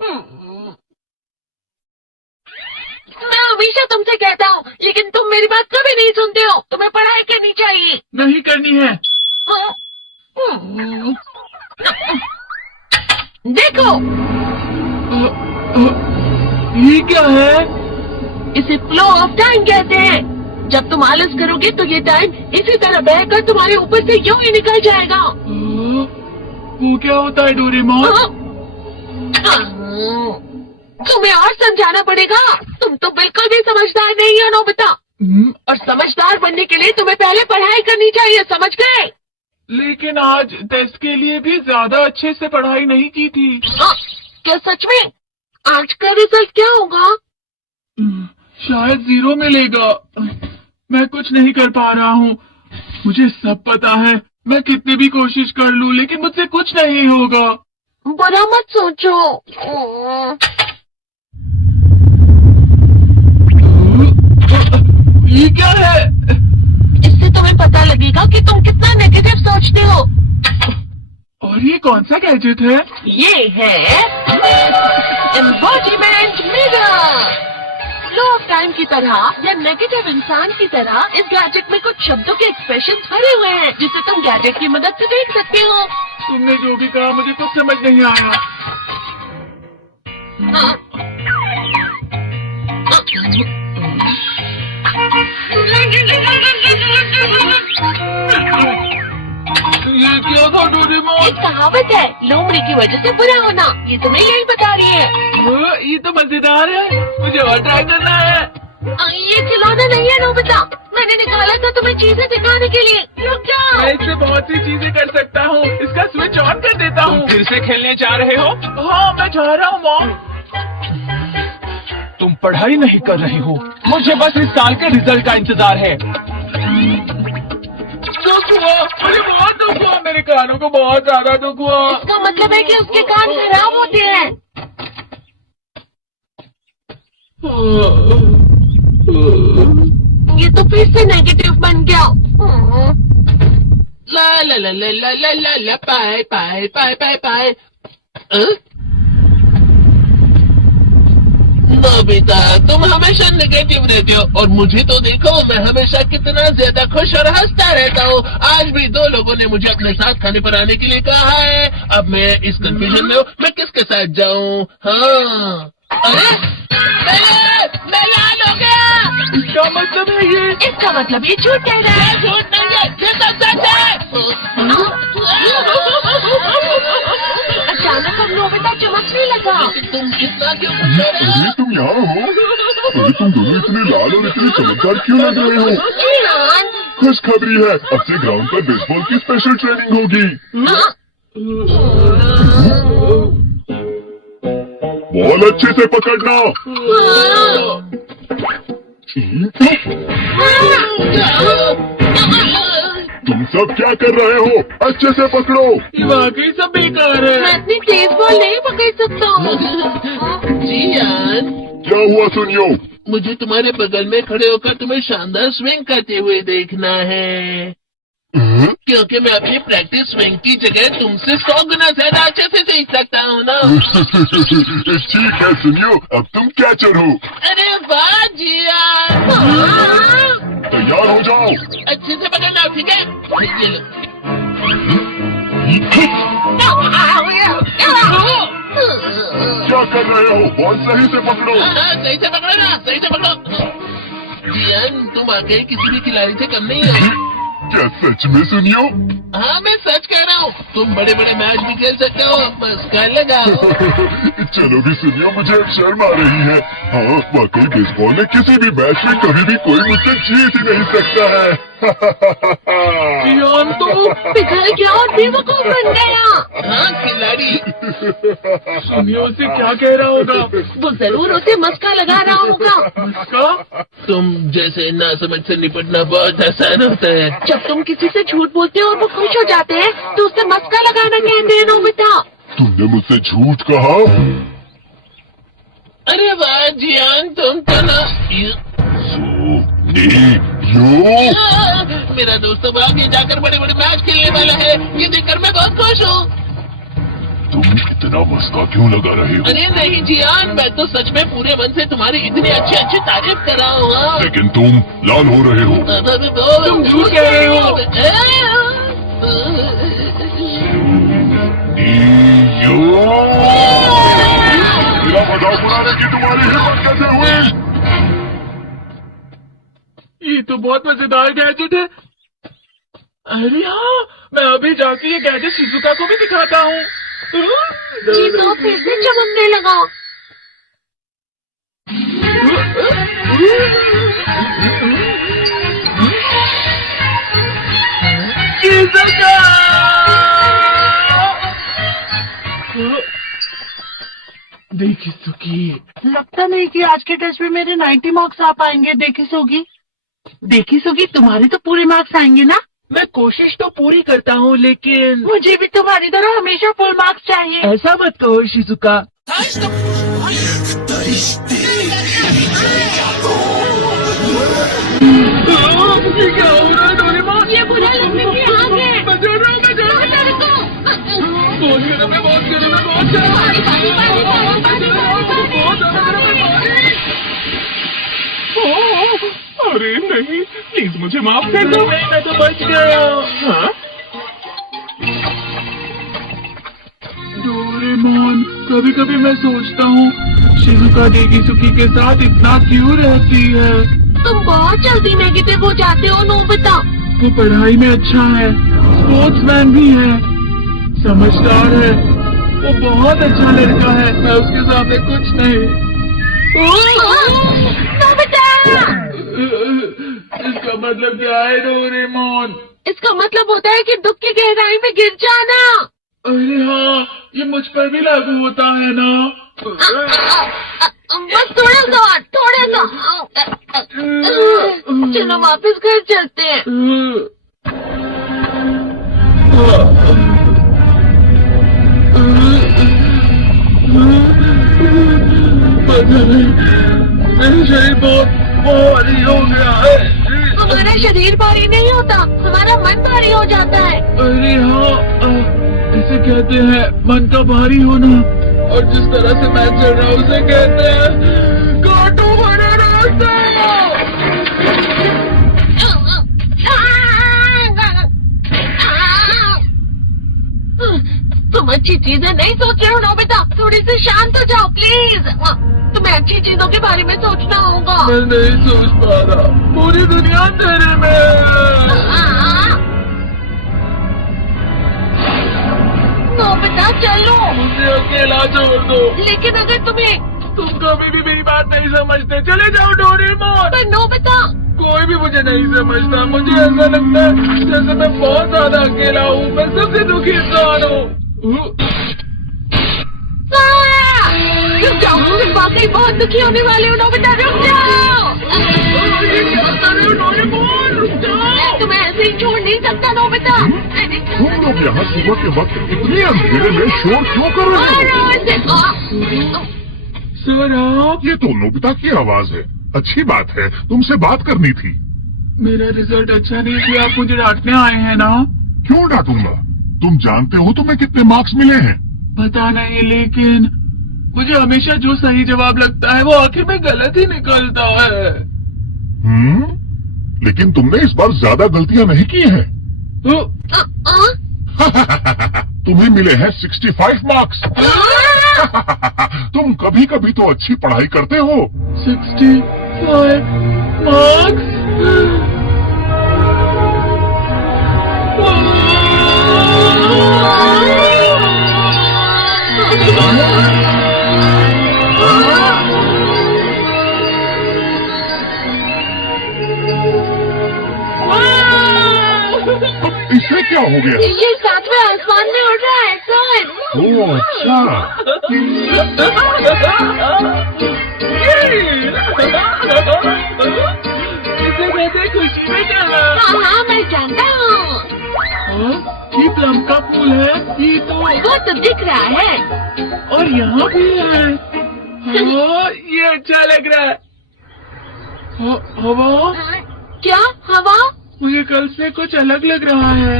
मैं हमेशा तुमसे कहता हूँ, लेकिन तुम मेरी बात कभी नहीं सुनते हो। तुम्हें पढ़ाई करनी चाहिए। नहीं करनी है। देखो, ये क्या है? इसे फ्लो ऑफ टाइम कहते हैं। जब तुम आलस करोगे तो ये टाइम इसी तरह बहकर तुम्हारे ऊपर से यूं ही निकल जाएगा। वो क्या होता है डोरेमोन? तुम्हें और समझाना पड़ेगा। तुम तो बिल्कुल भी समझदार नहीं हो नोबिता। और समझदार बनने के लिए तुम्हें पहले पढ़ाई करनी चाहिए, समझ गए? लेकिन आज टेस्ट के लिए भी ज्यादा अच्छे से पढ़ाई नहीं की थी। क्या सच में? आज का रिजल्ट क्या होगा? शायद 0 मिलेगा। मैं कुछ नहीं कर पा रहा हूँ। मुझे सब पता है। मैं कितनी भी कोशिश कर लूँ, लेकिन मुझसे कुछ नहीं होगा। बुरा मत सोचो। ये क्या है? इससे तुम्हें पता लगेगा कि तुम कितना नेगेटिव सोचते हो। और ये कौन सा गैजेट है? ये है embodiment mirror. Flow of time की तरह या नेगेटिव इंसान की तरह इस गैजेट में कुछ शब्दों के एक्सप्रेशन भरे हुए हैं, जिसे तुम गैजेट की मदद से देख सकते हो। तुमने जो भी कहा मुझे कुछ समझ नहीं आया। ये क्या था डोरेमोन? एक कहावत है, लोमड़ी की वजह से बुरा होना। ये तुम्हें यही बता रही है। ये तो मजेदार है। मुझे और ट्राई करना है। ये खिलौना नहीं है नोबिता। मैंने निकाला था तुम्हें चीजें दिखाने के लिए। रुक जाओ। मैं इससे बहुत सी चीजें कर सकता हूँ। इसका स्विच ऑन कर देता हूँ। फिर से खेलने जा रहे हो? हाँ, मैं जा रहा हूँ मॉम। तुम पढ़ाई नहीं कर रहे हो। मुझे बस इस साल के रिजल्ट का इंतजार है। दुख हुआ, मुझे बहुत दुख हुआ। मेरे कानों को बहुत ज्यादा दुख हुआ। इसका मतलब है कि उसके कान खराब होते हैं। ये तो फिर से नेगेटिव बन गया। ला ला ला ला ला ला ला ला पाए पाए पाए पाए पाए। नोबिता, तुम हमेशा नेगेटिव रहते हो और मुझे तो देखो, मैं हमेशा कितना ज्यादा खुश और हंसता रहता हूँ। आज भी 2 लोगों ने मुझे अपने साथ खाने पर आने के लिए कहा है। अब मैं इस कंफ्यूजन में हूँ, मैं किसके साथ जाऊँ? हाँ, अरे मैं लाल हो गया। इसका मतलब है ये? इसका मतलब ये झूठ कह रहा है। झूठ नहीं है, ये सब सच है। अचानक हम नोबिता चमकने लगा। तुम इतना क्यों खुश हो रहे हो? अरे तुम यहाँ हो? अरे तुम दोनों इतने लाल और इतने चमकदार क्यों लग रहे हो? जियान, खुशखबरी है, अब से ग्राउंड पर बेसबॉल की स्पेशल ट्रेनिंग होगी। बॉल अच्छे से पकड़ना। तुम सब क्या कर रहे हो? अच्छे से पकड़ो। ये वाकई सब बेकार मैं है। अपनी तेज बॉल नहीं पकड़ सकता हूँ। जियान, क्या हुआ सुनियो? मुझे तुम्हारे बगल में खड़े होकर तुम्हें शानदार स्विंग करते हुए देखना है, क्योंकि मैं अपनी प्रैक्टिस स्विंग की जगह तुमसे 100 गुना ज्यादा अच्छे से सीख सकता हूँ ना। ठीक है सुनियो, अब तुम कैचर हो। अरे वाह जियान, तैयार हो जाओ। अच्छे से पकड़ना, ठीक है? ये लो। क्या कर रहे हो? बॉल सही से पकड़ो। हाँ, सही से पकड़ो ना, सही से पकड़ो। जियान, तुम आगे किसी भी खिलाड़ी से कम नहीं हो। क्या सच में सुनियो? हाँ, मैं सच कह रहा हूँ। तुम बड़े बड़े मैच भी खेल सकते हो, बस कर लगाओ। चलो भी सुनियो, मुझे अब शर्म आ रही है। हाँ, वाकई बेसबॉल में किसी भी मैच में कभी भी कोई मुझसे जीत ही नहीं सकता है। जियान तो पिघल गया और बेवकूफ बन गया। हाँ, खिलाड़ी। सुनियो से क्या कह रहा होगा? वो जरूर उसे मस्का लगा रहा होगा। इसका? तुम जैसे नासमझ से निपटना बहुत आसान होता है। जब तुम किसी से झूठ बोलते हो और वो खुश हो जाते हैं, तो उसे मस्का लगाना कहते हैं नोबिता। तुमने मुझसे झूठ कहा? अरे वाह जियान, तुम तो ना यो मेरा दोस्त अब आगे जाकर बड़े बड़े मैच खेलने वाला है। ये देखकर मैं बहुत खुश हूँ। तुम इतना मस्का क्यों लगा रहे हो? अरे नहीं जियान, मैं तो सच में पूरे मन से तुम्हारी इतनी अच्छी अच्छी तारीफ कर रहा हूँ। हाँ। लेकिन तुम लाल हो रहे हो। तुम झूठ कह रहे हो। मेरा मजाक उड़ाने की तुम्हारी हिम्मत कैसे हुई? ये तो बहुत मजेदार गैजेट है। अरे हाँ, मैं अभी जाके ये गैजेट शिजुका को भी दिखाता हूँ। जी तो फिर से चमकने लगा। शिजुका! देखी सुकी, लगता नहीं कि आज के टेस्ट में मेरे 90 मार्क्स आ पाएंगे। देखी सोगी, तुम्हारे तो पूरे मार्क्स आएंगे ना? मैं कोशिश तो पूरी करता हूँ, लेकिन मुझे भी तुम्हारी तरह हमेशा फुल मार्क्स चाहिए। ऐसा मत कहो शिजुका। ये क्या हो रहा है डोरेमोन? ये बुरा लगने की आग है। बहुत गर्म है, बहुत गर्म है, बहुत गर्म है। बहुत ज्यादा गर्म है पानी। ओह, अरे नहीं, प्लीज मुझे माफ कर दो। नहीं, मैं तो बच गया। हाँ? डोरेमोन, कभी कभी मैं सोचता हूँ शिजुका डेकिसुकी के साथ इतना क्यों रहती है। तुम बहुत जल्दी नेगेटिव हो जाते हो नोबिता। वो पढ़ाई में अच्छा है, स्पोर्ट्समैन भी है, समझदार है, वो बहुत अच्छा लड़का है। मैं उसके सामने कुछ नहीं। नोबिता! इसका मतलब क्या है डोरेमोन? इसका मतलब होता है कि दुख की गहराई में गिर जाना। अरे हाँ, ये मुझ पर भी लागू होता है ना। बस थोड़ा सा। चलो वापस घर चलते हैं। पता नहीं, मेरा शरीर बहुत भारी हो गया है। हमारा शरीर भारी नहीं होता, हमारा मन भारी हो जाता है। अरे हाँ, इसे कहते हैं मन का भारी होना। और जिस तरह से मैं चल रहा हूँ उसे कहते हैं कांटों भरा रास्ता। तुम अच्छी चीजें नहीं सोच रहे हो नोबिता, थोड़ी सी शांत हो जाओ प्लीज। तुम्हें अच्छी चीजों के बारे में सोचना होगा। मैं नहीं सोच पा रहा, पूरी दुनिया अंधेरे में है। नोबिता चलो, मुझे अकेला छोड़ दो। लेकिन अगर तुम कभी भी मेरी बात नहीं समझते, चले जाओ डोरेमोन। पर नोबिता, कोई भी मुझे नहीं समझता। मुझे ऐसा लगता है जैसे मैं बहुत ज्यादा अकेला हूँ। मैं सबसे दुखी इंसान हूँ। रुक जाओ, तुम वाकई बहुत दुखी होने वाले हो नोबिता, रुक जाओ। ये क्या कर रहे हो डोरेमोन? रुक जाओ। मैं तुम्हें ऐसे ही छोड़ नहीं सकता नोबिता। तुम लोग यहाँ सुबह के वक्त इतने अंधेरे में शोर क्यों कर रहे हो? सर आप? ये तो नोबिता की आवाज है। अच्छी बात है, तुमसे बात करनी थी। मेरा रिजल्ट अच्छा नहीं किया, आप मुझे डांटने आए हैं ना? क्यों डांटूंगा? तुम जानते हो तुम्हें कितने मार्क्स मिले हैं? पता नहीं, लेकिन मुझे हमेशा जो सही जवाब लगता है वो आखिर में गलत ही निकलता है। लेकिन तुमने इस बार ज्यादा गलतियां नहीं की हैं। तुम्हें मिले हैं 65 मार्क्स। तुम कभी कभी तो अच्छी पढ़ाई करते हो। 65 मार्क्स? इससे क्या हो गया? ये सातवें आसमान में उड़ रहा है सर। ओह अच्छा। इसे कहते खुशी में चला। हाँ मैं जानता हूँ। ये प्लम का फूल है। ये तो वो तो दिख रहा है। और यहाँ भी है। हाँ, ये अच्छा लग रहा है। हवा? क्या हवा? मुझे कल से कुछ अलग लग रहा है।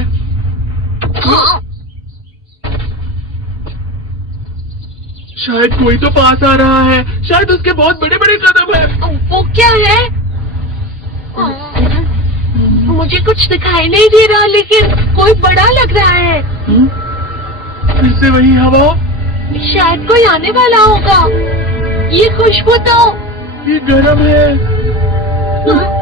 शायद कोई तो पास आ रहा है, शायद उसके बहुत बड़े बड़े कदम है। वो क्या है? मुझे कुछ दिखाई नहीं दे रहा, लेकिन कोई बड़ा लग रहा है। फिर से वही हवा। शायद कोई आने वाला होगा। ये खुशबू तो ये गर्म है।